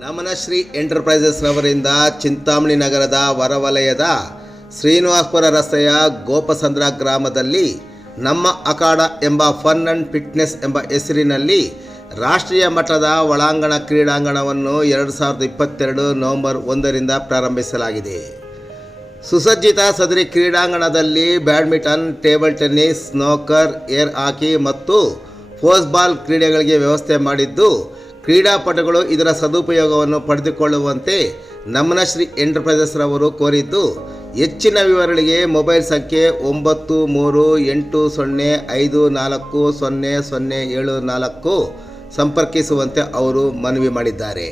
ನಮನಶ್ರೀ enterprises ರವರಿಂದ Chintamani ನಗರದ ಹೊರವಲಯದ ಶ್ರೀನಿವಾಸಪುರ ರಸ್ತೆಯ ಗೋಪಸಂದ್ರ ಗ್ರಾಮದಲ್ಲಿ ನಮ್ಮ ಅಖಾಡ ಎಂಬ ಫನ್ ಅಂಡ್ ಫಿಟ್ನೆಸ್ ಎಂಬ ಹೆಸರಿನಲ್ಲಿ ರಾಷ್ಟ್ರೀಯ ಮಟ್ಟದ ಒಳಾಂಗಣ ಕ್ರೀಡಾಂಗಣವನ್ನು 2022 ನವೆಂಬರ್ 1ರಿಂದ ಪ್ರಾರಂಭಿಸಲಾಗಿದೆ. ಸುಸಜ್ಜಿತ ಸದರಿ ಕ್ರೀಡಾಂಗಣದಲ್ಲಿ badminton, table tennis, snooker, air hockey ಮತ್ತು ಫೋಸ್ಬಾಲ್ ಕ್ರೀಡೆಗಳಿಗೆ ವ್ಯವಸ್ಥೆ ಮಾಡಿದ್ದು, ಕ್ರೀಡಾಪಟುಗಳು ಇದರ ಸದುಪಯೋಗವನ್ನು ಪಡೆದುಕೊಳ್ಳುವಂತೆ ನಮನಶ್ರೀ ಎಂಟರ್ಪ್ರೈಸಸ್ ರವರು ಕೋರಿದ್ದು, ಹೆಚ್ಚಿನ ವಿವರಗಳಿಗೆ ಮೊಬೈಲ್ ಸಂಖ್ಯೆ 9380540074 ಸಂಪರ್ಕಿಸುವಂತೆ ಅವರು ಮನವಿ ಮಾಡಿದ್ದಾರೆ.